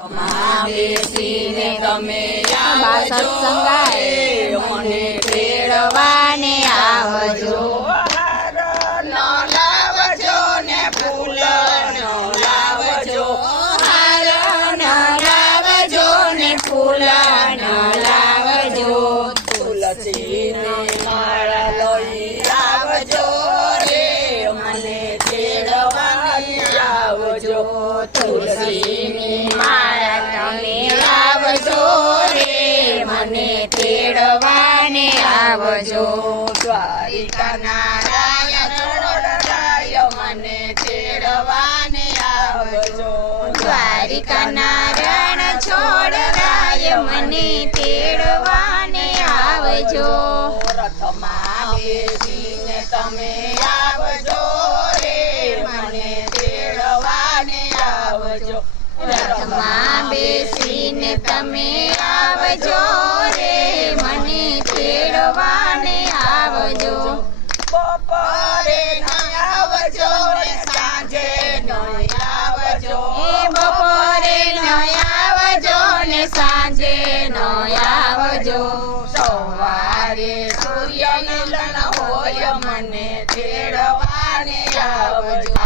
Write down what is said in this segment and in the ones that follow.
બેસીને તમે સત્સંગાય મને તેડવાને આવજો. હાર ન લાવજો ને ફૂલ ન લાવજો. હાર ન લાવજો ને ફૂલ ન લાવજો. તુલસીની માળા લઈ આવજો રે મને તેડવાની આવજો. તુલસીની માળા તમે લાવજો રે મને તેડવાને આવજો. દ્વારિકાના રાય છોડરાય મને તેડવાને આવજો. દ્વારિકાના રણ છોડરાય મને તેડવાને આવજો. રથમાં બેસીને તમે આવજો રે મને તેડવાને આવજો. રથમાં બેસીને તમે આવજો રે મને તેડવાને આવજો. બપોરે ન આવજો ને સાંજે ન આવજો. એ બપોરે ન આવજો ને સાંજે ન આવજો. સવારે સૂર્ય મિલન હોય મને તેડવાને આવજો.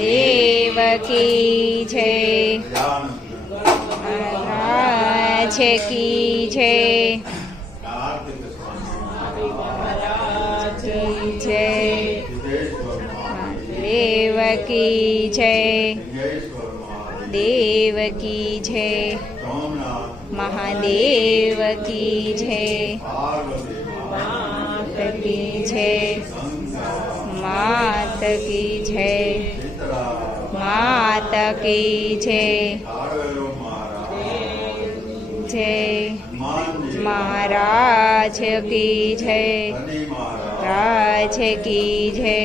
દેવકી છે રાજ કી છે દેવકી છે દેવકી છે મહાદેવ કી છે માત કી છે માત કી છે માત કી છે જય મહારાજ કી છે રાજ કી છે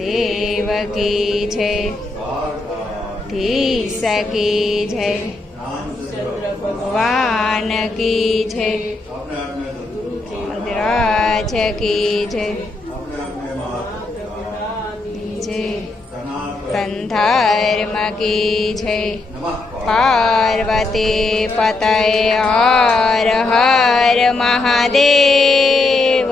દેવ કી છે ધીસ કી છે ભગવાન કી છે રાજ કી છે ધર્મ કી છે પાર્વતી પતય હર હર મહાદેવ.